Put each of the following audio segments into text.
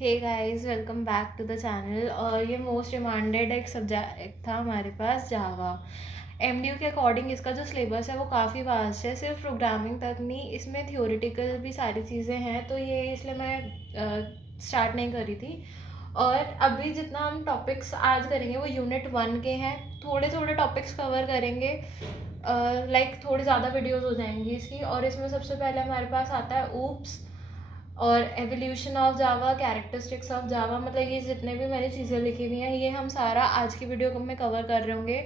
Hey guys, welcome back to the channel. और ये most demanded एक सब्जेक्ट था हमारे पास, जावा। एमडीयू के अकॉर्डिंग इसका जो सिलेबस है वो काफ़ी वास्ट है, सिर्फ प्रोग्रामिंग तक नहीं, इसमें थियोरेटिकल भी सारी चीज़ें हैं। तो ये इसलिए मैं स्टार्ट नहीं करी थी। और अभी जितना हम टॉपिक्स आज करेंगे वो यूनिट 1 के हैं। थोड़े थोड़े टॉपिक्स कवर करेंगे, थोड़ी ज़्यादा वीडियोस हो जाएंगी इसकी। और इसमें सबसे पहले हमारे पास आता है ऊप्स और evolution of Java, characteristics of Java. मतलब ये जितने भी मैंने चीज़ें लिखी हुई हैं ये हम सारा आज की वीडियो में कवर कर रहे होंगे।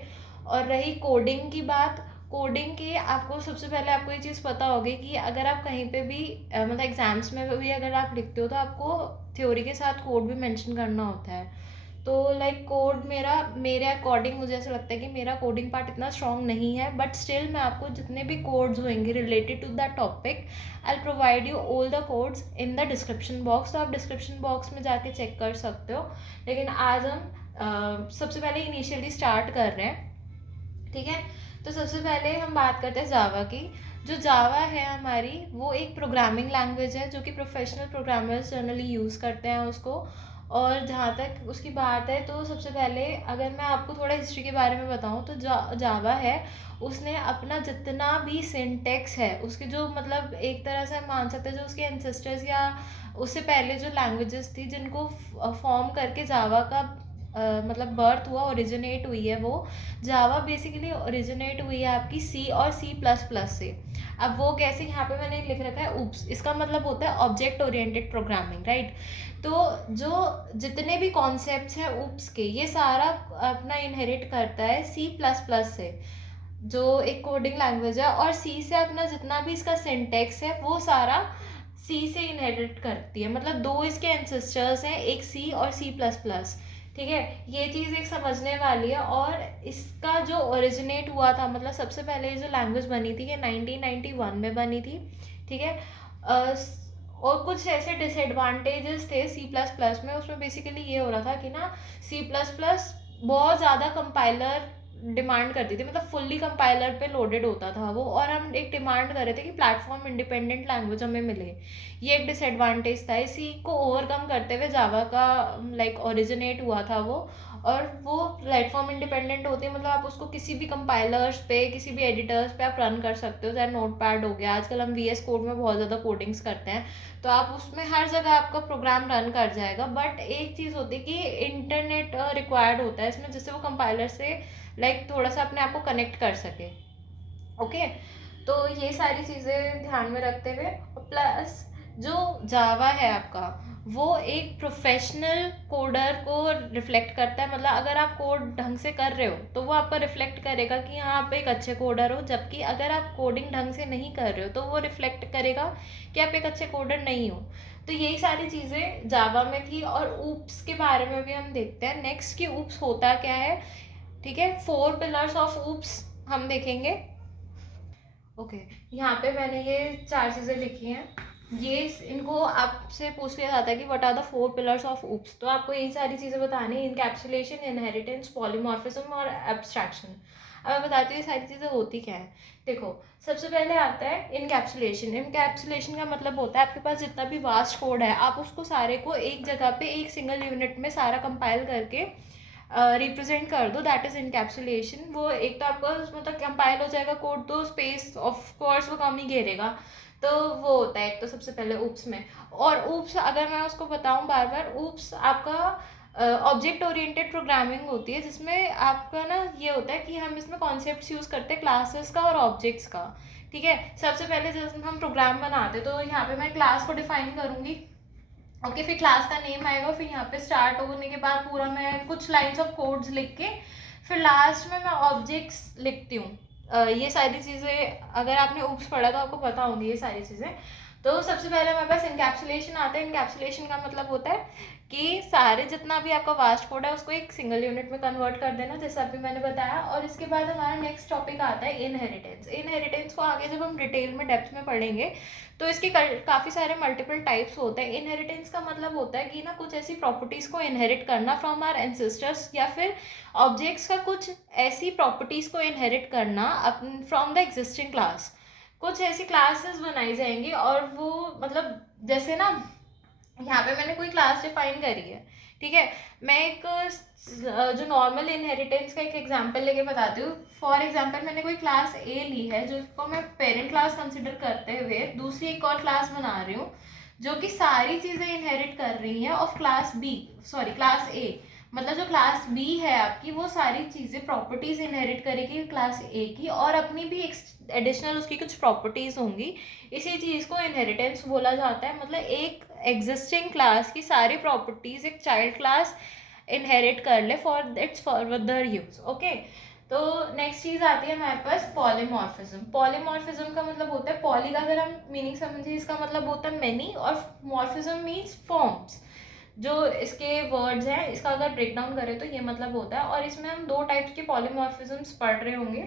और रही कोडिंग की बात, कोडिंग की आपको सबसे पहले आपको ये चीज़ पता होगी कि अगर आप कहीं पे भी मतलब एग्जाम्स में भी अगर आप लिखते हो तो आपको थ्योरी के साथ कोड भी मेंशन करना होता है। तो कोड मेरे अकॉर्डिंग मुझे ऐसा लगता है कि मेरा कोडिंग पार्ट इतना स्ट्रॉन्ग नहीं है, बट स्टिल मैं आपको जितने भी कोड्स होंगे related to that topic, I provide you all the codes in the description box. तो आप डिस्क्रिप्शन बॉक्स में जाके चेक कर सकते हो। लेकिन आज हम सबसे पहले इनिशियली स्टार्ट कर रहे हैं, ठीक है। तो सबसे पहले हम बात करते हैं जावा की। जो जावा है हमारी, वो एक प्रोग्रामिंग लैंग्वेज है जो कि प्रोफेशनल प्रोग्रामर्स जनरली यूज़ करते हैं उसको। और जहाँ तक उसकी बात है तो सबसे पहले अगर मैं आपको थोड़ा हिस्ट्री के बारे में बताऊँ तो जावा है, उसने अपना जितना भी सिंटेक्स है उसके जो मतलब एक तरह से हम मान सकते हैं जो उसके एंसेस्टर्स या उससे पहले जो लैंग्वेजेस थी जिनको फॉर्म करके जावा का मतलब बर्थ हुआ, ओरिजिनेट हुई है वो। जावा बेसिकली ओरिजिनेट हुई है आपकी सी और C++ से। अब वो कैसे, यहाँ पे मैंने लिख रखा है ऊप्स, इसका मतलब होता है ऑब्जेक्ट ओरिएंटेड प्रोग्रामिंग, राइट। तो जो जितने भी कॉन्सेप्ट्स हैं ऊप्स के, ये सारा अपना इनहेरिट करता है C++ से, जो एक कोडिंग लैंग्वेज है। और सी से अपना जितना भी इसका सिंटेक्स है वो सारा सी से इनहेरिट करती है। मतलब दो इसके एंसेस्टर्स हैं, एक सी और C++, ठीक है। ये चीज़ एक समझने वाली है। और इसका जो ओरिजिनेट हुआ था, मतलब सबसे पहले ये जो लैंग्वेज बनी थी ये 1991 में बनी थी, ठीक है। और कुछ ऐसे डिसएडवांटेजेस थे C++ में। उसमें बेसिकली ये हो रहा था कि ना C++ बहुत ज़्यादा कंपाइलर डिमांड करती थी, मतलब फुल्ली कंपाइलर पे लोडेड होता था वो। और हम एक डिमांड कर रहे थे कि प्लेटफॉर्म इंडिपेंडेंट लैंग्वेज हमें मिले, ये एक डिसएडवांटेज था। इसी को ओवरकम करते हुए जावा का ओरिजिनेट हुआ था वो। और वो प्लेटफॉर्म इंडिपेंडेंट होती है, मतलब आप उसको किसी भी कंपाइलर्स पे, किसी भी एडिटर्स पे आप रन कर सकते हो। चाहे नोट पैड हो गया, आजकल हम VS कोड में बहुत ज़्यादा कोडिंग्स करते हैं, तो आप उसमें हर जगह आपका प्रोग्राम रन कर जाएगा। बट एक चीज़ होती है कि इंटरनेट रिक्वायर्ड होता है इसमें, जिससे वो कंपाइलर से थोड़ा सा अपने आप को कनेक्ट कर सके। ओके, तो ये सारी चीज़ें ध्यान में रखते हुए, प्लस जो जावा है आपका, वो एक प्रोफेशनल कोडर को रिफ्लेक्ट करता है। मतलब अगर आप कोड ढंग से कर रहे हो तो वो आपको रिफ्लेक्ट करेगा कि हाँ आप एक अच्छे कोडर हो, जबकि अगर आप कोडिंग ढंग से नहीं कर रहे हो तो वो रिफ्लेक्ट करेगा कि आप एक अच्छे कोडर नहीं हो। तो यही सारी चीज़ें जावा में थी। और ऊप्स के बारे में भी हम देखते हैं नेक्स्ट कि ऊप्स होता क्या है, ठीक है। 4 पिलर्स ऑफ ऊप्स हम देखेंगे। ओके, यहाँ पे मैंने ये 4 चीज़ें लिखी हैं। ये इनको आपसे पूछ लिया जाता है कि what are the 4 pillars of oops, तो आपको यही सारी चीज़ें बतानी है: इनकैप्सुलेशन, इनहेरिटेंस, पॉलीमॉर्फिज्म और एब्स्ट्रैक्शन। अब मैं बताती हूँ ये सारी चीज़ें होती क्या है। देखो, सबसे पहले आता है इनकैप्सुलेशन। इनकैप्सुलेशन का मतलब होता है आपके पास जितना भी वास्ट कोड है, आप उसको सारे को एक जगह पे एक सिंगल यूनिट में सारा कंपाइल करके रिप्रेजेंट कर दो, दैट इज इनकैप्सुलेशन। वो एक तो आपका मतलब कंपाइल हो जाएगा कोड, तो स्पेस ऑफ कोर्स वो कम ही घेरेगा। तो वो होता है एक तो सबसे पहले ऊप्स में। और ऊप्स अगर मैं उसको बताऊं बार बार, ऊप्स आपका ऑब्जेक्ट ओरिएंटेड प्रोग्रामिंग होती है, जिसमें आपका ना ये होता है कि हम इसमें कॉन्सेप्ट्स यूज़ करते हैं क्लासेस का और ऑब्जेक्ट्स का, ठीक है। सबसे पहले जब हम प्रोग्राम बनाते हैं तो यहाँ पे मैं क्लास को डिफाइन करूँगी। ओके, फिर क्लास का नेम आएगा, फिर यहाँ पे स्टार्ट होने के बाद पूरा मैं कुछ लाइंस ऑफ कोड्स लिख के फिर लास्ट में मैं ऑब्जेक्ट्स लिखती हूँ। ये सारी चीज़ें अगर आपने ऊप्स पढ़ा तो आपको पता होंगी ये सारी चीज़ें। तो सबसे पहले हमारे पास इनकैप्सुलेशन आता है। इनकैप्सुलेशन का मतलब होता है कि सारे जितना भी आपका वास्ट कोड है उसको एक सिंगल यूनिट में कन्वर्ट कर देना, जैसा अभी मैंने बताया। और इसके बाद हमारा नेक्स्ट टॉपिक आता है इनहेरिटेंस। इनहेरिटेंस को आगे जब हम डिटेल में डेप्थ में पढ़ेंगे तो इसके काफ़ी सारे मल्टीपल टाइप्स होते हैं। इनहेरिटेंस का मतलब होता है कि ना कुछ ऐसी प्रॉपर्टीज़ को इनहेरिट करना फ्रॉम आवर एंसेस्टर्स, या फिर ऑब्जेक्ट्स का कुछ ऐसी प्रॉपर्टीज़ को इनहेरिट करना फ्रॉम द एग्जिस्टिंग क्लास। कुछ ऐसी क्लासेस बनाई जाएंगी और वो मतलब जैसे ना यहाँ पे मैंने कोई क्लास डिफाइन करी है, ठीक है। मैं एक जो नॉर्मल इनहेरिटेंस का एक एग्जांपल लेके बताती हूँ। फॉर एग्जांपल मैंने कोई क्लास ए ली है, जिसको मैं पेरेंट क्लास कंसिडर करते हुए दूसरी एक और क्लास बना रही हूँ, जो कि सारी चीज़ें इनहेरिट कर रही हैं of class B, sorry class A. मतलब जो क्लास बी है आपकी, वो सारी चीज़ें प्रॉपर्टीज इनहेरिट करेगी क्लास ए की, और अपनी भी एडिशनल उसकी कुछ प्रॉपर्टीज होंगी। इसी चीज़ को इनहेरिटेंस बोला जाता है। मतलब एक एग्जिस्टिंग क्लास की सारी प्रॉपर्टीज एक चाइल्ड क्लास इनहेरिट कर ले for its further use. Okay, तो नेक्स्ट चीज आती है हमारे पास पॉलीमॉर्फिज्म। पॉलीमॉर्फिज्म का मतलब होता है, पॉली का अगर हम मीनिंग समझे, इसका मतलब होता है मेनी, और मॉर्फिज्म मीन्स फॉर्म्स। जो इसके वर्ड्स हैं, इसका अगर ब्रेक डाउन करें तो ये मतलब होता है। और इसमें हम दो टाइप्स के पॉलीमॉर्फिज्म्स पढ़ रहे होंगे।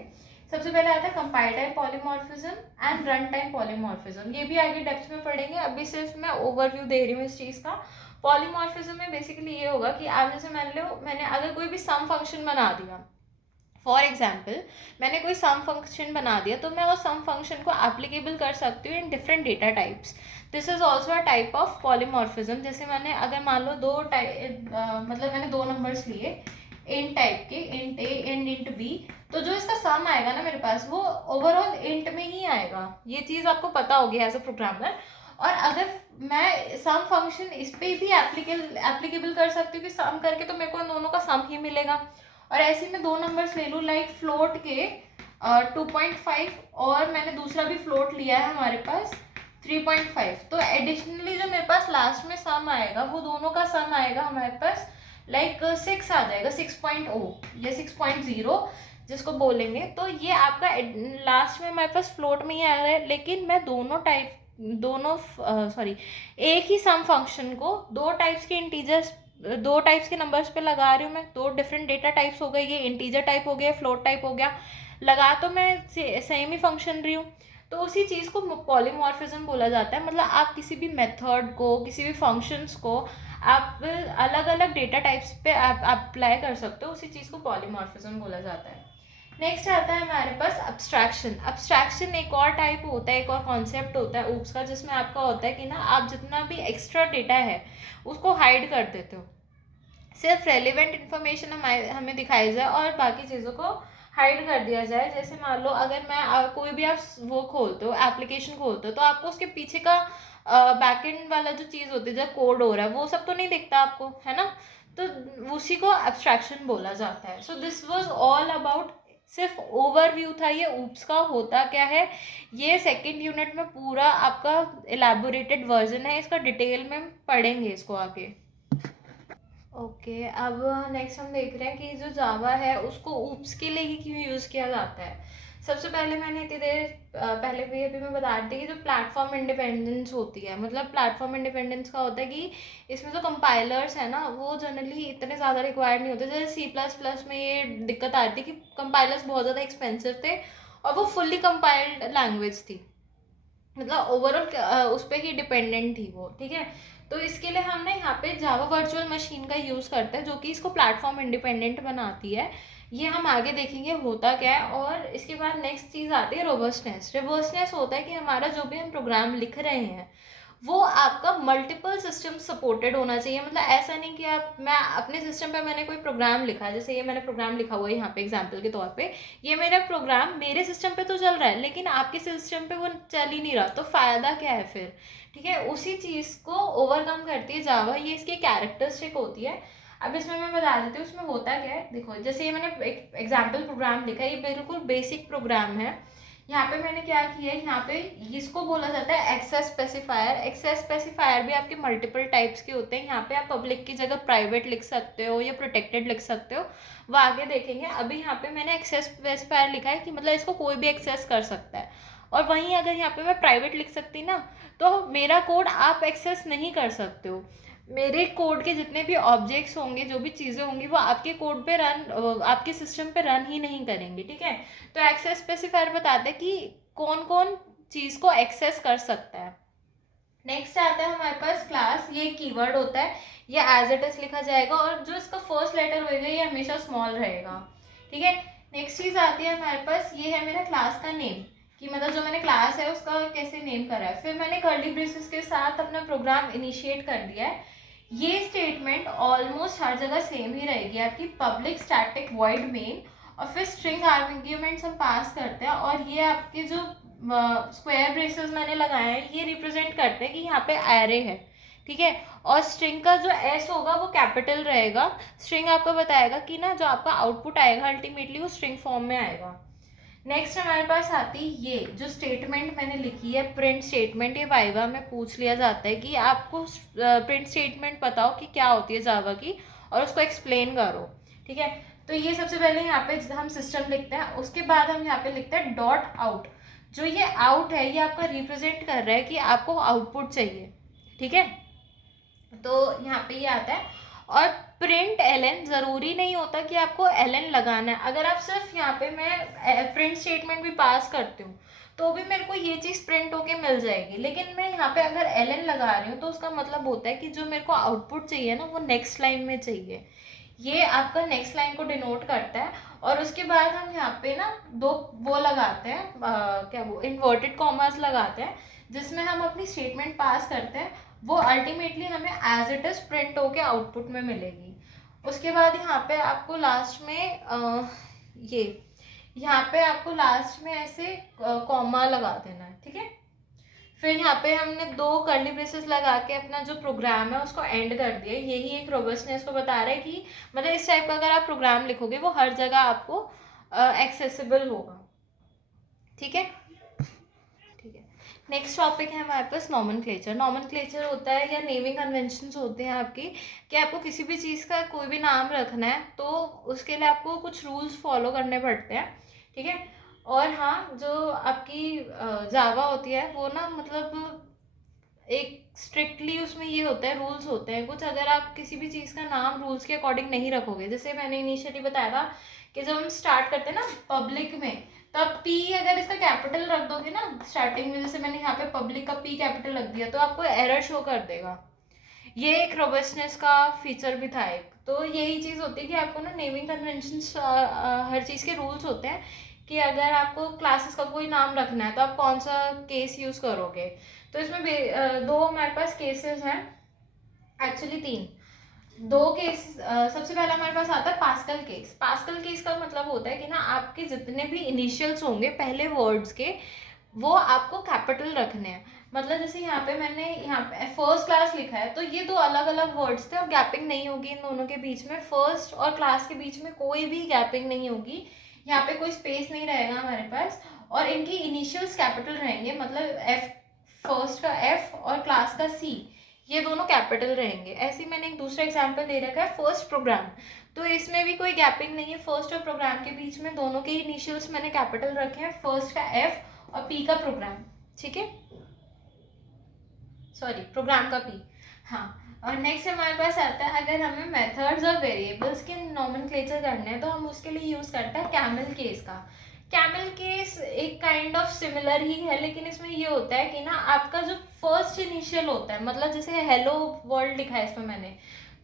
सबसे पहले आता है compile type polymorphism and run time polymorphism. ये भी आगे डेप्थ में पढ़ेंगे, अभी सिर्फ मैं ओवरव्यू दे रही हूँ इस चीज़ का। पॉलीमॉर्फिज्म में बेसिकली ये होगा कि आप जैसे मान लो, मैंने अगर कोई भी सम फंक्शन बना दिया, फॉर एग्जाम्पल मैंने कोई सम फंक्शन बना दिया, तो मैं वो सम फंक्शन को एप्लीकेबल कर सकती हूँ in different data types. This is also a type of polymorphism. जैसे मैंने अगर मान लो दो टाइप, मतलब मैंने दो नंबर्स लिए इंट टाइप के, int A and int B, तो जो इसका सम आएगा ना मेरे पास, वो ओवरऑल इंट में ही आएगा। ये चीज़ आपको पता होगी एज अ प्रोग्रामर। और अगर मैं सम फंक्शन इस पे भी एप्लीकेबल कर सकती हूँ कि सम करके तो मेरे को दोनों का सम ही मिलेगा। और ऐसे में दो नंबर्स ले लूँ, लाइक फ्लोट के 2.5, और मैंने दूसरा भी फ्लोट लिया है हमारे पास 3.5, तो एडिशनली जो मेरे पास लास्ट में सम आएगा, वो दोनों का सम आएगा हमारे पास लाइक 6 आ जाएगा, 6.0 या 6.0 जिसको बोलेंगे। तो ये आपका लास्ट में हमारे पास फ्लोट में ही आ रहा है, लेकिन मैं दोनों सॉरी एक ही सम फंक्शन को दो टाइप्स के इंटीजर्स, दो टाइप्स के नंबर्स पे लगा रही हूँ मैं। दो डिफरेंट डेटा टाइप्स हो गए, ये इंटीजर टाइप हो गया, फ्लोट टाइप हो गया, लगा तो मैं सेम ही फंक्शन रही हूँ। तो उसी चीज़ को पॉलीमॉर्फिज्म बोला जाता है। मतलब आप किसी भी मेथड को, किसी भी फंक्शंस को आप अलग अलग डेटा टाइप्स पे आप अप्लाई कर सकते हो, उसी चीज़ को पॉलीमॉर्फिज्म बोला जाता है। नेक्स्ट आता है हमारे पास अब्स्ट्रैक्शन। अब्स्ट्रैक्शन एक और टाइप होता है, एक और कॉन्सेप्ट होता है ऊप्स का, जिसमें आपका होता है कि ना आप जितना भी एक्स्ट्रा डेटा है उसको हाइड कर देते हो। सिर्फ रेलिवेंट इन्फॉर्मेशन हमें दिखाई जाए और बाकी चीज़ों को हाइड कर दिया जाए। जैसे मान लो अगर मैं कोई भी आप वो खोलते हो, एप्लीकेशन खोलते हो, तो आपको उसके पीछे का बैकएंड वाला जो चीज़ होती है, जो कोड हो रहा है, वो सब तो नहीं दिखता आपको, है ना। तो उसी को एब्स्ट्रैक्शन बोला जाता है। So this was all about, सिर्फ ओवरव्यू था ये ऊप्स का होता क्या है। ये सेकेंड यूनिट में पूरा आपका एलैबोरेटेड वर्जन है, इसका डिटेल में पढ़ेंगे इसको आगे। ओके, अब नेक्स्ट हम देख रहे हैं कि जो जावा है उसको ऊप्स के लिए ही क्यों यूज़ किया जाता है। सबसे पहले मैंने इतनी देर पहले भी अभी मैं बता रही थी कि जो प्लेटफॉर्म इंडिपेंडेंस होती है, मतलब प्लेटफॉर्म इंडिपेंडेंस का होता है कि इसमें जो कंपाइलर्स है ना, वो जनरली इतने ज़्यादा रिक्वायर्ड नहीं होते। जैसे C++ में ये दिक्कत आ रही थी कि कंपाइलर्स बहुत ज़्यादा एक्सपेंसिव थे, और वो फुल्ली कंपाइल्ड लैंग्वेज थी, मतलब ओवरऑल उस पर ही डिपेंडेंट थी वो, ठीक है। तो इसके लिए हमने यहाँ पे जावा वर्चुअल मशीन का यूज़ करते हैं, जो कि इसको प्लेटफॉर्म इंडिपेंडेंट बनाती है। ये हम आगे देखेंगे होता क्या है। और इसके बाद नेक्स्ट चीज़ आती है रोबस्टनेस। रोबस्टनेस होता है कि हमारा जो भी हम प्रोग्राम लिख रहे हैं, वो आपका मल्टीपल सिस्टम सपोर्टेड होना चाहिए। मतलब ऐसा नहीं कि मैं अपने सिस्टम पे मैंने कोई प्रोग्राम लिखा है, जैसे ये मैंने प्रोग्राम लिखा हुआ है यहाँ पे एग्जांपल के तौर पे, ये मेरा प्रोग्राम मेरे सिस्टम पे तो चल रहा है, लेकिन आपके सिस्टम पे वो चल ही नहीं रहा, तो फ़ायदा क्या है फिर, ठीक है। उसी चीज़ को ओवरकम करती है जावा, ये इसकी कैरेक्टरिस्टिक होती है। अब इसमें मैं बता देती हूँ उसमें होता क्या है। देखो, जैसे ये मैंने एक एग्जाम्पल प्रोग्राम लिखा है, ये बिल्कुल बेसिक प्रोग्राम है। यहाँ पे मैंने क्या किया है, यहाँ पे इसको बोला जाता है एक्सेस स्पेसिफायर। एक्सेस स्पेसिफायर भी आपके मल्टीपल टाइप्स के होते हैं। यहाँ पे आप पब्लिक की जगह प्राइवेट लिख सकते हो या प्रोटेक्टेड लिख सकते हो, वो आगे देखेंगे। अभी यहाँ पे मैंने एक्सेस स्पेसिफायर लिखा है कि मतलब इसको कोई भी एक्सेस कर सकता है। और वहीं अगर यहाँ पे मैं प्राइवेट लिख सकती ना, तो मेरा कोड आप एक्सेस नहीं कर सकते हो। मेरे कोड के जितने भी ऑब्जेक्ट्स होंगे, जो भी चीज़ें होंगी, वो आपके कोड पे आपके सिस्टम पे रन ही नहीं करेंगे, ठीक है। तो एक्सेस स्पेसिफायर बताते हैं कि कौन कौन चीज़ को एक्सेस कर सकता है। नेक्स्ट आता है हमारे पास क्लास। ये कीवर्ड होता है, ये एज इट इज लिखा जाएगा, और जो इसका फर्स्ट लेटर होएगा ये हमेशा स्मॉल रहेगा, ठीक है। नेक्स्ट चीज़ आती है हमारे पास, ये है मेरा क्लास का नेम। कि मतलब जो मैंने क्लास है उसका कैसे नेम करा है। फिर मैंने कर्ली ब्रेसेस के साथ अपना प्रोग्राम इनिशिएट कर दिया है। ये स्टेटमेंट ऑलमोस्ट हर जगह सेम ही रहेगी आपकी, पब्लिक स्टैटिक वॉइड मेन, और फिर स्ट्रिंग आर्ग्यूमेंट्स हम पास करते हैं, और ये आपके जो स्क्वायर ब्रेसेस मैंने लगाए हैं ये रिप्रेजेंट करते हैं कि यहाँ पे एरे है, ठीक है। और स्ट्रिंग का जो एस होगा वो कैपिटल रहेगा। स्ट्रिंग आपको बताएगा कि ना जो आपका आउटपुट आएगा अल्टीमेटली वो स्ट्रिंग फॉर्म में आएगा। नेक्स्ट हमारे पास आती है ये जो स्टेटमेंट मैंने लिखी है प्रिंट स्टेटमेंट। ये वाइवा में पूछ लिया जाता है कि आपको प्रिंट स्टेटमेंट बताओ कि क्या होती है जावा की, और उसको एक्सप्लेन करो, ठीक है। तो ये सबसे पहले यहाँ पे हम सिस्टम लिखते हैं, उसके बाद हम यहाँ पे लिखते हैं डॉट आउट। जो ये आउट है ये आपका रिप्रेजेंट कर रहा है कि आपको आउटपुट चाहिए, ठीक है। तो यहाँ पे ये आता है। और प्रिंट एलन ज़रूरी नहीं होता कि आपको एलन लगाना है। अगर आप सिर्फ यहाँ पे मैं प्रिंट स्टेटमेंट भी पास करती हूँ तो भी मेरे को ये चीज़ प्रिंट होके मिल जाएगी, लेकिन मैं यहाँ पे अगर एलन लगा रही हूँ तो उसका मतलब होता है कि जो मेरे को आउटपुट चाहिए ना वो नेक्स्ट लाइन में चाहिए। ये आपका नेक्स्ट लाइन को डिनोट करता है। और उसके बाद हम यहाँ पे ना दो वो लगाते हैं, क्या वो इन्वर्टेड कॉमर्स लगाते हैं, जिसमें हम अपनी स्टेटमेंट पास करते हैं। वो अल्टीमेटली हमें एज इट इज़ प्रिंट होके आउटपुट में मिलेगी। उसके बाद यहाँ पे आपको लास्ट में ये यहाँ पे आपको लास्ट में ऐसे कॉमा लगा देना है, ठीक है। फिर यहाँ पे हमने दो कर्ली ब्रेसेस लगा के अपना जो प्रोग्राम है उसको एंड कर दिया। यही एक रोबस्टनेस को बता रहा है कि मतलब इस टाइप का अगर आप प्रोग्राम लिखोगे वो हर जगह आपको एक्सेसिबल होगा, ठीक है। ठीक है, नेक्स्ट टॉपिक है हमारे पास नॉमेनक्लेचर। नॉमेनक्लेचर होता है या नेमिंग कन्वेंशंस होते हैं आपकी, कि आपको किसी भी चीज़ का कोई भी नाम रखना है तो उसके लिए आपको कुछ रूल्स फॉलो करने पड़ते हैं, ठीक है। और हाँ, जो आपकी जावा होती है वो ना मतलब एक स्ट्रिक्टली उसमें ये होता है, रूल्स होते हैं कुछ। अगर आप किसी भी चीज़ का नाम रूल्स के अकॉर्डिंग नहीं रखोगे, जैसे मैंने इनिशियली बताया था कि जब हम स्टार्ट करते हैं ना पब्लिक में, तब पी अगर इसका कैपिटल रख दोगे ना स्टार्टिंग में, जैसे मैंने यहाँ पे पब्लिक का पी कैपिटल रख दिया तो आपको एरर शो कर देगा। ये एक रोबस्टनेस का फीचर भी था एक। तो यही चीज़ होती है कि आपको ना नेमिंग कन्वेंशंस हर चीज़ के रूल्स होते हैं कि अगर आपको क्लासेस का कोई नाम रखना है तो आप कौन सा केस यूज़ करोगे। तो इसमें दो हमारे पास केसेस हैं, एक्चुअली तीन। दो केस, सबसे पहला हमारे पास आता है पास्कल केस। पास्कल केस का मतलब होता है कि ना आपके जितने भी इनिशियल्स होंगे पहले वर्ड्स के वो आपको कैपिटल रखने हैं। मतलब जैसे यहाँ पे मैंने यहाँ पे फर्स्ट क्लास लिखा है तो ये दो अलग अलग वर्ड्स थे और गैपिंग नहीं होगी इन दोनों के बीच में। फर्स्ट और क्लास के बीच में कोई भी गैपिंग नहीं होगी, यहाँ पे कोई स्पेस नहीं रहेगा हमारे पास, और इनकी इनिशियल्स कैपिटल रहेंगे। मतलब एफ, फर्स्ट का एफ और क्लास का सी, ये दोनों कैपिटल रहेंगे। ऐसे ही मैंने एक दूसरा एग्जाम्पल दे रखा है फर्स्ट प्रोग्राम, तो इसमें भी कोई गैपिंग नहीं है। फर्स्ट और प्रोग्राम के बीच में दोनों के इनिशियल्स मैंने कैपिटल रखे हैं, फर्स्ट का एफ और पी का प्रोग्राम, ठीक है, सॉरी प्रोग्राम का पी। हाँ, और नेक्स्ट हमारे पास आता है अगर हमें मेथड्स और वेरिएबल्स के नॉमेनक्लेचर करने हैं तो हम उसके लिए यूज़ करते हैं कैमल केस का। कैमल केस एक काइंड ऑफ सिमिलर ही है, लेकिन इसमें ये होता है कि ना आपका जो फर्स्ट इनिशियल होता है, मतलब जैसे हेलो वर्ल्ड लिखा है इसमें मैंने,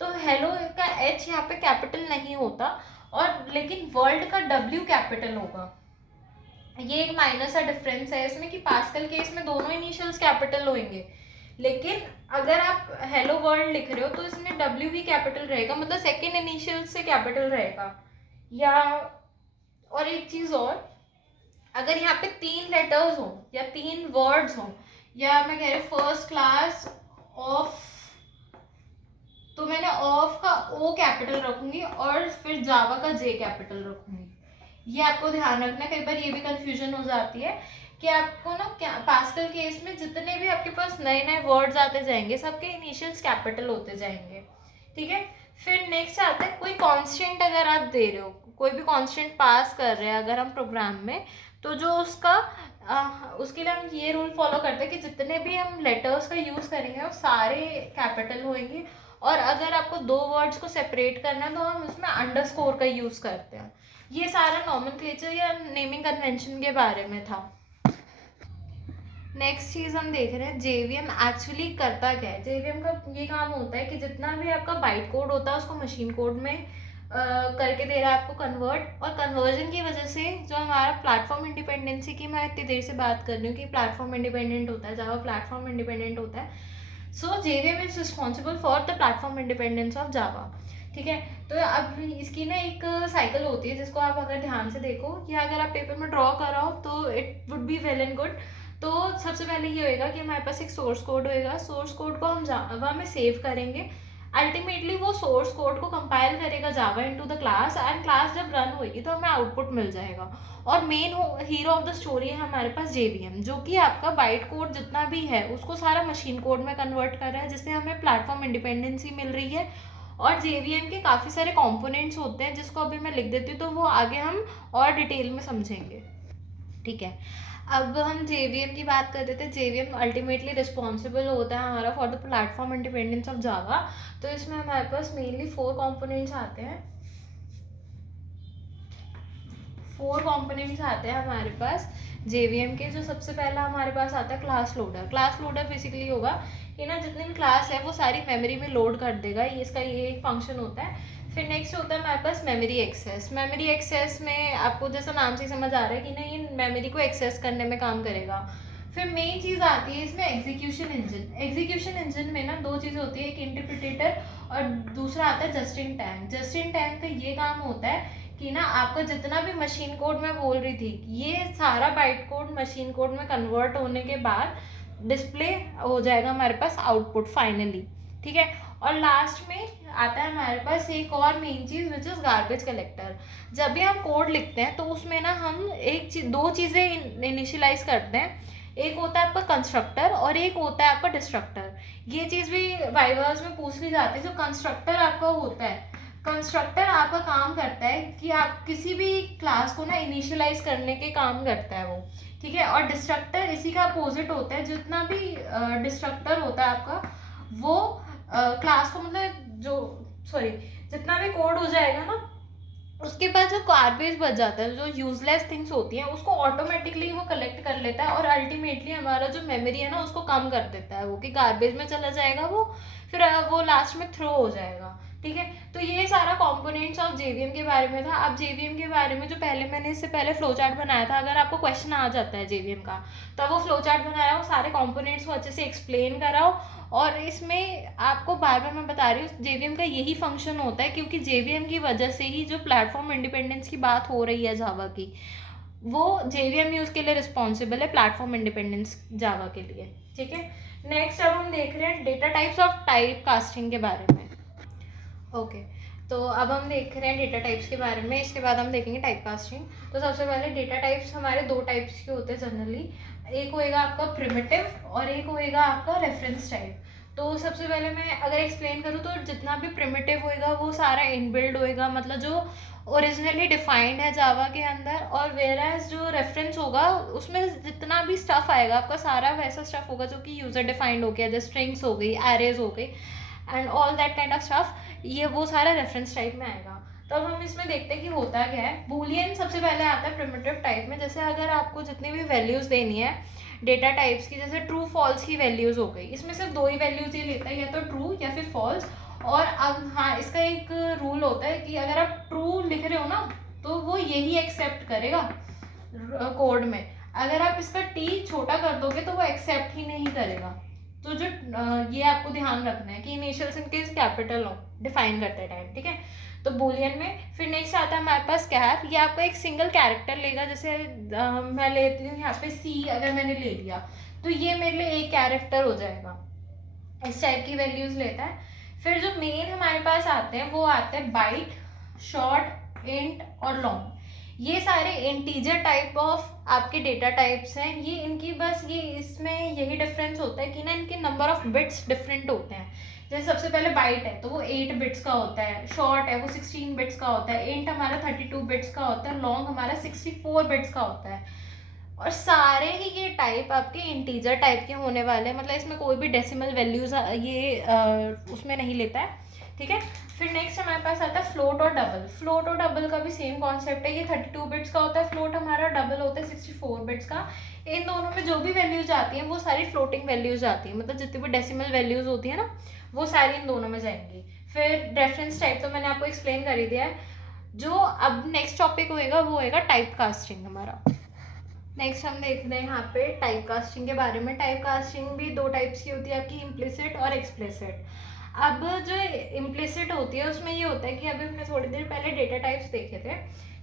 तो हेलो का एच यहाँ पे कैपिटल नहीं होता, और लेकिन वर्ल्ड का डब्ल्यू कैपिटल होगा। ये एक माइनर सा डिफरेंस है इसमें कि पास्कल केस में दोनों इनिशियल्स कैपिटल होंगे, लेकिन अगर आप हेलो वर्ल्ड लिख रहे हो तो इसमें डब्ल्यू ही कैपिटल रहेगा, मतलब सेकेंड इनिशियल से कैपिटल रहेगा। या और एक चीज़ और, अगर यहाँ पे तीन लेटर्स हो या तीन वर्ड्स हो, या मैं कह रही हूँ फर्स्ट क्लास ऑफ, तो मैंने ऑफ का ओ कैपिटल रखूंगी और फिर जावा का जे कैपिटल रखूंगी। ये आपको ध्यान रखना, कई बार ये भी कंफ्यूजन हो जाती है कि आपको ना क्या पास्कल केस में जितने भी आपके पास नए नए वर्ड्स आते जाएंगे सबके इनिशियल्स कैपिटल होते जाएंगे, ठीक है। फिर नेक्स्ट आता है कोई कांस्टेंट अगर आप दे रहे हो, कोई भी कांस्टेंट पास कर रहे हैं अगर हम प्रोग्राम में, तो जो उसका उसके लिए हम ये रूल फॉलो करते हैं कि जितने भी हम लेटर्स का यूज़ करेंगे वो सारे कैपिटल होंगे। और अगर आपको दो वर्ड्स को सेपरेट करना है तो हम उसमें अंडरस्कोर का यूज़ करते हैं। ये सारा नॉमेनक्लेचर या नेमिंग कन्वेंशन के बारे में था। नेक्स्ट चीज़ हम देख रहे हैं जेवीएम एक्चुअली करता क्या है। जेवीएम का ये काम होता है कि जितना भी आपका बाइट कोड होता है उसको मशीन कोड में करके दे रहा है आपको कन्वर्ट। और कन्वर्जन की वजह से जो हमारा प्लेटफॉर्म इंडिपेंडेंसी की मैं इतनी देर से बात कर रही हूँ कि प्लेटफॉर्म इंडिपेंडेंट होता है, जावा प्लेटफॉर्म इंडिपेंडेंट होता है। So JVM is responsible for the platform independence of Java. ठीक है, तो अब इसकी ना एक साइकिल होती है जिसको आप अगर ध्यान से देखो या अगर आप पेपर में ड्रॉ कराओ तो it would be well and good. तो सबसे पहले ये होएगा कि हमारे पास एक सोर्स कोड होएगा, सोर्स कोड को हम जावा में सेव करेंगे। अल्टीमेटली वो सोर्स कोड को कंपाइल करेगा Java into the class, and class जब रन होगी तो हमें आउटपुट मिल जाएगा। और main hero of the story है हमारे पास जेवीएम, जो कि आपका बाइट कोड जितना भी है उसको सारा मशीन कोड में कन्वर्ट कर रहा है, जिससे हमें प्लेटफॉर्म इंडिपेंडेंसी मिल रही है। और जेवीएम के काफ़ी सारे कंपोनेंट्स होते हैं जिसको अभी मैं लिख देती हूँ, तो वो आगे हम और डिटेल में समझेंगे। ठीक है, अब हम जेवीएम की बात कर रहे थे। जेवीएम अल्टीमेटली रिस्पॉन्सिबल होता है हमारा for the platform independence of जावा। तो इसमें हमारे पास मेनली 4 कंपोनेंट्स आते हैं। 4 कंपोनेंट्स आते हैं हमारे पास जेवीएम के। जो सबसे पहला हमारे पास आता है class loader. Class loader basically होगा कि ना जितनी भी क्लास है वो सारी मेमोरी में लोड कर देगा, ये इसका ये एक फंक्शन होता है। फिर नेक्स्ट होता है हमारे पास मेमोरी एक्सेस। मेमोरी एक्सेस में आपको जैसा नाम से समझ आ रहा है कि ना ये मेमोरी को एक्सेस करने में काम करेगा। फिर मेन चीज़ आती है इसमें एग्जीक्यूशन इंजन। एग्जीक्यूशन इंजन में ना 2 चीज़ होती है, एक इंटरप्रिटेटर और दूसरा आता है just in time. Just in time का ये काम होता है कि ना आपका जितना भी मशीन कोड मैं बोल रही थी, ये सारा बाइट कोड मशीन कोड में कन्वर्ट होने के बाद डिस्प्ले हो जाएगा हमारे पास आउटपुट फाइनली। ठीक है, और लास्ट में आता है हमारे पास एक और main cheese which is garbage collector. जब भी हम कोड लिखते हैं तो उसमें ना हम दो चीज़ें इनिशियलाइज करते हैं। एक होता है आपका कंस्ट्रक्टर और एक होता है आपका डिस्ट्रक्टर। ये चीज़ भी वाइवास में पूछ ली जाती है। जो कंस्ट्रक्टर आपका होता है, कंस्ट्रक्टर आपका काम करता है कि आप किसी भी क्लास को ना इनिशियलाइज करने के काम करता है वो। ठीक है, और डिस्ट्रक्टर इसी का अपोजिट होता है। जितना भी डिस्ट्रक्टर होता है आपका वो क्लास को मतलब जो सॉरी जितना भी कोड हो जाएगा ना उसके बाद जो गार्बेज बच जाता है, जो यूजलेस थिंग्स होती हैं उसको ऑटोमेटिकली वो कलेक्ट कर लेता है और अल्टीमेटली हमारा जो मेमोरी है ना उसको कम कर देता है वो, कि गार्बेज में चला जाएगा वो, फिर वो लास्ट में थ्रो हो जाएगा। ठीक है, तो ये सारा कंपोनेंट्स ऑफ जेवीएम के बारे में था। अब जेवीएम के बारे में जो पहले मैंने इससे पहले फ्लो चार्ट बनाया था, अगर आपको क्वेश्चन आ जाता है जेवीएम का तो वो फ्लो चार्ट बनाया, वो सारे कंपोनेंट्स को अच्छे से एक्सप्लेन कराओ। और इसमें आपको बार बार मैं बता रही हूँ जेवीएम का यही फंक्शन होता है, क्योंकि जेवीएम की वजह से ही जो प्लेटफॉर्म इंडिपेंडेंस की बात हो रही है जावा की, वो जेवीएम यूज़ के लिए रिस्पॉन्सिबल है प्लेटफॉर्म इंडिपेंडेंस जावा के लिए। ठीक है, नेक्स्ट अब हम देख रहे हैं data types of type casting के बारे में। ओके, तो अब हम देख रहे हैं डेटा टाइप्स के बारे में, इसके बाद हम देखेंगे टाइप कास्टिंग। तो सबसे पहले डेटा टाइप्स हमारे 2 टाइप्स के होते हैं जनरली। एक होएगा आपका प्रिमिटिव और एक होएगा आपका रेफरेंस टाइप। तो सबसे पहले मैं अगर एक्सप्लेन करूँ तो जितना भी प्रिमिटिव होएगा वो सारा इनबिल्ड होएगा, मतलब जो ओरिजिनली डिफाइंड है जावा के अंदर। और वेराज जो रेफरेंस होगा उसमें जितना भी स्टफ आएगा आपका सारा वैसा स्टफ होगा जो कि यूज़र डिफाइंड हो गया, जैसे स्ट्रिंग्स हो गई, एरेज हो गई and all that kind of stuff, ये वो सारा रेफरेंस टाइप में आएगा। तो अब हम इसमें देखते हैं कि होता क्या है। बूलियन सबसे पहले आता है प्रिमिटिव टाइप में। जैसे अगर आपको जितनी भी वैल्यूज़ देनी है डेटा टाइप्स की, जैसे ट्रू फॉल्स की वैल्यूज़ हो गई, इसमें सिर्फ 2 ही वैल्यूज़ ये लेता है, या तो ट्रू या फिर फॉल्स। और अब हाँ, इसका एक रूल होता है कि अगर आप ट्रू लिख रहे हो ना तो वो यही एक्सेप्ट करेगा कोड में। अगर आप इसका टी छोटा कर दोगे तो वो एक्सेप्ट ही नहीं करेगा। तो जो ये आपको ध्यान रखना है कि इनिशियल्स इनके कैपिटल हो डिफाइन करते टाइम। ठीक है, तो बूलियन में। फिर नेक्स्ट आता है हमारे पास कैर। ये आपको एक सिंगल कैरेक्टर लेगा। जैसे मैं लेती हूँ यहाँ पे सी, अगर मैंने ले लिया तो ये मेरे लिए एक कैरेक्टर हो जाएगा, इस टाइप की वैल्यूज लेता है। फिर जो मेन हमारे पास आते हैं वो आते हैं बाइट, शॉर्ट, इंट और लॉन्ग। ये सारे इंटीजर टाइप ऑफ आपके डेटा टाइप्स हैं। ये इनकी बस ये इसमें यही डिफरेंस होता है कि ना इनके नंबर ऑफ बिट्स डिफरेंट होते हैं। जैसे सबसे पहले बाइट है तो वो 8 बिट्स का होता है, शॉर्ट है वो 16 बिट्स का होता है, इंट हमारा 32 बिट्स का होता है, लॉन्ग हमारा 64 बिट्स का होता है। और सारे ही ये टाइप आपके इंटीजर टाइप के होने वाले हैं, मतलब इसमें कोई भी डेसिमल वैल्यूज ये उसमें नहीं लेता है। ठीक है, फिर नेक्स्ट हमारे पास आता है फ्लोट और डबल। फ्लोट और डबल का भी सेम कॉन्सेप्ट है। ये 32 बिट्स का होता है फ्लोट हमारा, डबल होता है 64 बिट्स का। इन दोनों में जो भी वैल्यूज आती हैं वो सारी फ्लोटिंग वैल्यूज आती हैं, मतलब जितनी भी डेसिमल वैल्यूज होती है ना वो सारी इन दोनों में जाएंगी। फिर रेफरेंस टाइप तो मैंने आपको एक्सप्लेन कर ही दिया है। जो अब नेक्स्ट टॉपिक होएगा वो होएगा टाइप कास्टिंग हमारा। नेक्स्ट हम देख रहे हैं यहाँ पे टाइप कास्टिंग के बारे में। टाइप कास्टिंग भी दो टाइप्स की होती है आपकी, इम्प्लिसिट और एक्सप्लिसिट। अब जो इम्प्लिसिट होती है उसमें ये होता है कि अभी हमने थोड़ी देर पहले डेटा टाइप्स देखे थे,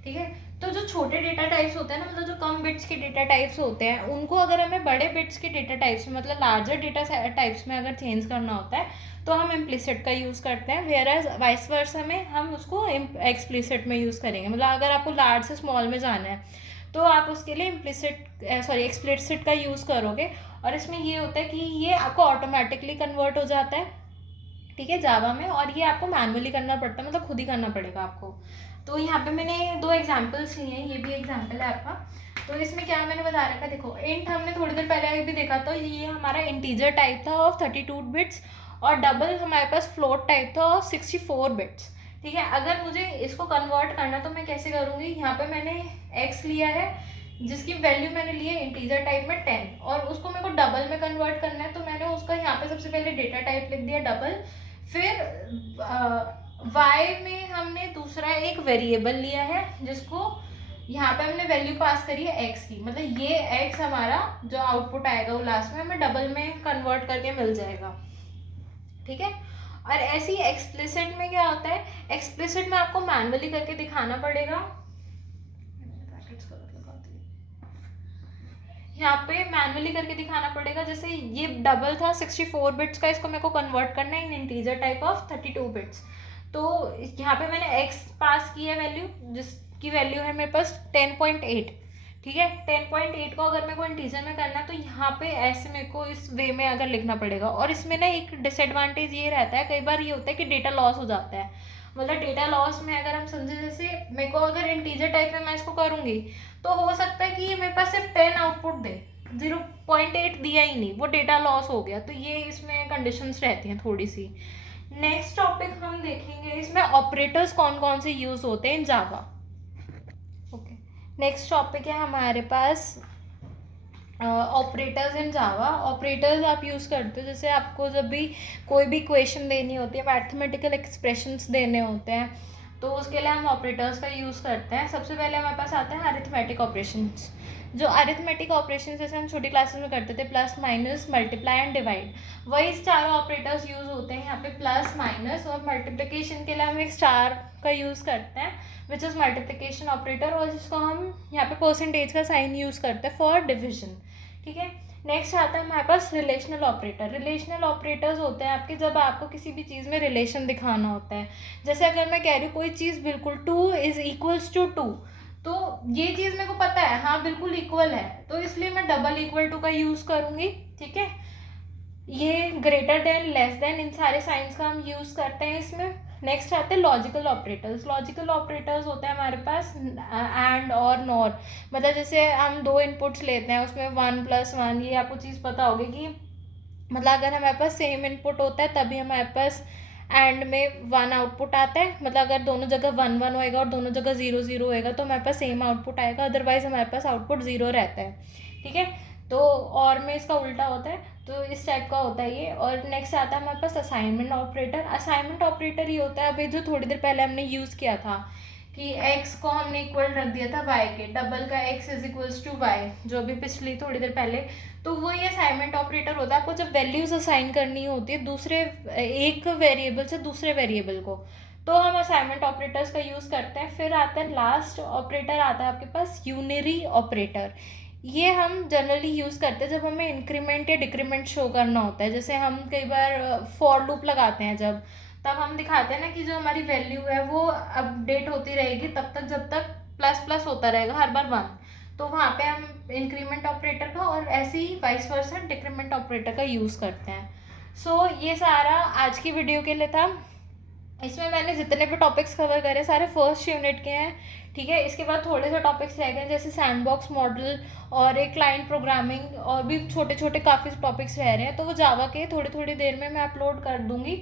ठीक है। तो जो छोटे डेटा टाइप्स होते हैं ना, मतलब जो कम बिट्स के डेटा टाइप्स होते हैं, उनको अगर हमें बड़े बिट्स के डेटा टाइप्स में, मतलब लार्जर डेटा टाइप्स में अगर चेंज करना होता है तो हम इम्प्लिसिट का यूज़ करते हैं, वेयर एज वाइस वर्सा में हम उसको एक्सप्लिसिट में यूज़ करेंगे। मतलब अगर आपको लार्ज से स्मॉल में जाना है तो आप उसके लिए एक्सप्लिसिट का यूज़ करोगे। और इसमें ये होता है कि ये आपको ऑटोमेटिकली कन्वर्ट हो जाता है, ठीक है, जावा में। और ये आपको मैनुअली करना पड़ता है, मतलब खुद ही करना पड़ेगा आपको। तो यहाँ पे मैंने दो एग्जांपल्स लिए हैं, ये भी एग्जांपल है आपका। तो इसमें क्या मैंने बता रखा, देखो इंट हमने थोड़ी देर पहले भी देखा था, ये हमारा इंटीजर टाइप था ऑफ 32 बिट्स, और डबल हमारे पास फ्लोट टाइप था ऑफ 64 बिट्स, ठीक है। अगर मुझे इसको कन्वर्ट करना तो मैं कैसे करूँगी, यहाँ पे मैंने x लिया है जिसकी वैल्यू मैंने ली है इंटीजर टाइप में 10, और उसको मेरे को डबल में कन्वर्ट करना है, तो मैंने उसका यहाँ पे सबसे पहले डेटा टाइप लिख दिया डबल। फिर y में हमने दूसरा एक वेरिएबल लिया है जिसको यहाँ पे हमने वैल्यू पास करी है x की, मतलब ये x हमारा जो आउटपुट आएगा वो लास्ट में हमें डबल में कन्वर्ट करके मिल जाएगा, ठीक है। और ऐसी एक्सप्लिसिट में क्या होता है, एक्सप्लिसिट में आपको मैनुअली करके दिखाना पड़ेगा। यहाँ पे मैनुअली करके दिखाना पड़ेगा, जैसे ये डबल था 64 बिट्स का, इसको मेरे को कन्वर्ट करना है इन इंटीजर टाइप ऑफ 32 बिट्स। तो यहाँ पे मैंने x पास की है वैल्यू, जिसकी वैल्यू है मेरे पास 10.8, ठीक है। 10.8 को अगर मेरे को इंटीजर में करना है तो यहाँ पे ऐसे मेरे को इस वे में अगर लिखना पड़ेगा। और इसमें ना एक डिसएडवांटेज ये रहता है, कई बार ये होता है कि डेटा लॉस हो जाता है। मतलब डेटा लॉस में अगर हम समझे, जैसे मेरे को अगर इंटीजर टाइप में मैं इसको करूँगी तो हो सकता है कि ये मेरे पास सिर्फ 10 आउटपुट दे, 0.8 दिया ही नहीं, वो डेटा लॉस हो गया। तो ये इसमें कंडीशंस रहती हैं थोड़ी सी। नेक्स्ट टॉपिक हम देखेंगे, इसमें ऑपरेटर्स कौन कौन से यूज़ होते हैं इन जावा। ओके, नेक्स्ट टॉपिक है हमारे पास ऑपरेटर्स इन जावा। ऑपरेटर्स आप यूज़ करते हो जैसे आपको जब भी कोई भी इक्वेशन देनी होती है, मैथमेटिकल एक्सप्रेशंस देने होते हैं, तो उसके लिए हम ऑपरेटर्स का यूज़ करते हैं। सबसे पहले हमारे पास आते हैं अरिथमेटिक ऑपरेशंस। जो अरिथमेटिक ऑपरेशंस जैसे हम छोटी क्लासेस में करते थे, plus minus multiply and divide, वही चारों ऑपरेटर्स यूज़ होते हैं यहाँ पे। प्लस माइनस और मल्टीप्लिकेशन के लिए हम एक स्टार का यूज़ करते हैं विच इज़ मल्टीप्लिकेशन ऑपरेटर, और जिसको हम यहाँ पे परसेंटेज का साइन यूज़ करते हैं फॉर डिविजन, ठीक है। नेक्स्ट आता है हमारे पास रिलेशनल ऑपरेटर। रिलेशनल ऑपरेटर्स होते हैं आपके जब आपको किसी भी चीज़ में रिलेशन दिखाना होता है। जैसे अगर मैं कह रही हूँ कोई चीज़ बिल्कुल 2 इज इक्वल्स टू 2, तो ये चीज़ मेरे को पता है हाँ बिल्कुल इक्वल है, तो इसलिए मैं डबल इक्वल टू का यूज़ करूँगी, ठीक है। ये ग्रेटर देन, लेस देन, इन सारे साइंस का हम यूज़ करते हैं इसमें। नेक्स्ट आते हैं लॉजिकल ऑपरेटर्स। लॉजिकल ऑपरेटर्स होते हैं हमारे पास एंड और नॉर। मतलब जैसे हम दो इनपुट्स लेते हैं, उसमें 1+1, ये आपको चीज़ पता होगी कि मतलब अगर हमारे पास सेम इनपुट होता है तभी हमारे पास एंड में 1 आउटपुट आता है। मतलब अगर दोनों जगह 1 1 होएगा और दोनों जगह 0 0 होएगा तो हमारे पास सेम आउटपुट आएगा, अदरवाइज हमारे पास आउटपुट 0 रहता है, ठीक है। तो और में इसका उल्टा होता है, तो इस टाइप का होता है ये। और नेक्स्ट आता है हमारे पास असाइनमेंट ऑपरेटर। असाइनमेंट ऑपरेटर ये होता है अभी जो थोड़ी देर पहले हमने यूज़ किया था कि x को हमने इक्वल रख दिया था y के, डबल का x is equals to y, जो अभी पिछली थोड़ी देर पहले। तो वो ये असाइनमेंट ऑपरेटर होता है आपको जब वैल्यूज़ असाइन करनी होती है दूसरे एक वेरिएबल से दूसरे वेरिएबल को, तो हम असाइनमेंट ऑपरेटर्स का यूज़ करते हैं। फिर आता है लास्ट ऑपरेटर आता है आपके पास यूनरी ऑपरेटर। ये हम जनरली यूज़ करते हैं जब हमें इंक्रीमेंट या डिक्रीमेंट शो करना होता है। जैसे हम कई बार फॉर लूप लगाते हैं जब, तब हम दिखाते हैं ना कि जो हमारी वैल्यू है वो अपडेट होती रहेगी तब तक जब तक प्लस प्लस होता रहेगा हर बार 1, तो वहाँ पे हम इंक्रीमेंट ऑपरेटर का और ऐसे ही वाइस वर्सा डिक्रीमेंट ऑपरेटर का यूज़ करते हैं। सो ये सारा आज की वीडियो के लिए था। इसमें मैंने जितने भी टॉपिक्स कवर करे सारे फर्स्ट यूनिट के हैं, ठीक है। इसके बाद थोड़े से टॉपिक्स रह गए जैसे सैंडबॉक्स मॉडल और एक क्लाइंट प्रोग्रामिंग, और भी छोटे छोटे काफ़ी टॉपिक्स रह रहे हैं, तो वो जावा के थोड़ी थोड़ी देर में मैं अपलोड कर दूँगी,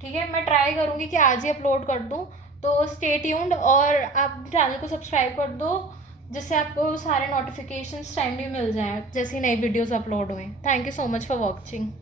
ठीक है। मैं ट्राई करूँगी कि आज ही अपलोड कर दूँ, तो स्टे ट्यून्ड, और आप चैनल को सब्सक्राइब कर दो जिससे आपको सारे नोटिफिकेशंस टाइमली मिल जाएँ जैसे नई वीडियोज़ अपलोड हुए। Thank you so much for watching.